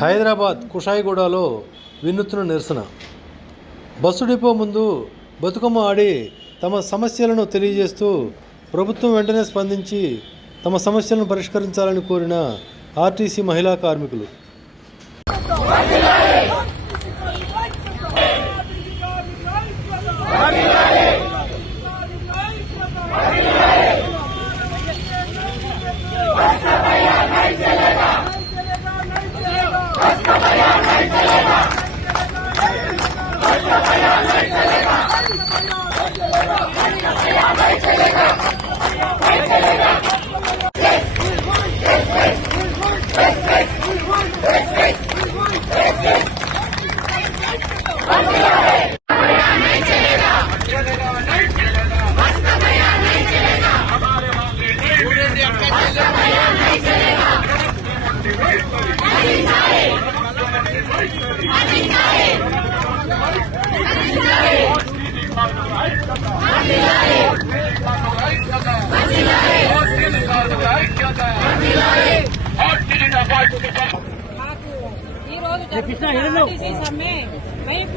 హైదరాబాద్ కుషాయిగూడలో వినూత్న నిరసన. Bus depot ముందు బతుకమ్మ ఆడి తమ సమస్యలను తెలియజేస్తూ ప్రభుత్వం వెంటనే స్పందించి తమ సమస్యలను పరిష్కరించాలని కోరిన ఆర్టీసీ మహిళా కార్మికులు.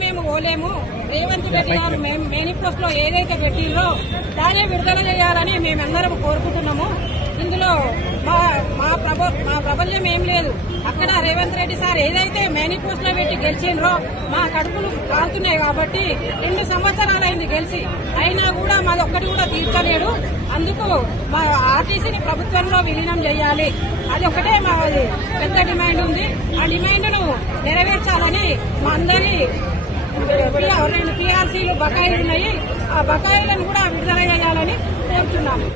మేము పోలేము. రేవంత్ రెడ్డి గారు మేనిఫెస్టోలో ఏదైతే పెట్టిందో దానే విడుదల చేయాలని మేమందరం కోరుకుంటున్నాము. ఇందులో మా ప్రబల్యం ఏం లేదు. అక్కడ రేవంత్ రెడ్డి సార్ ఏదైతే మేనిఫెస్టోలో పెట్టి గెలిచిండ్రో మా కడుపులు కాలుతున్నాయి కాబట్టి 2 సంవత్సరాలైంది గెలిచి, అయినా కూడా మాది ఒక్కటి కూడా తీర్చలేడు. అందుకు మా ఆర్టీసీని ప్రభుత్వంలో విలీనం చేయాలి, అది ఒకటే మా పెద్ద డిమాండ్ ఉంది. ఆ డిమాండ్ను నెరవేర్చాలని మా అందరి 2 PRCలు బకాయిలు ఉన్నాయి. ఆ బకాయిలను కూడా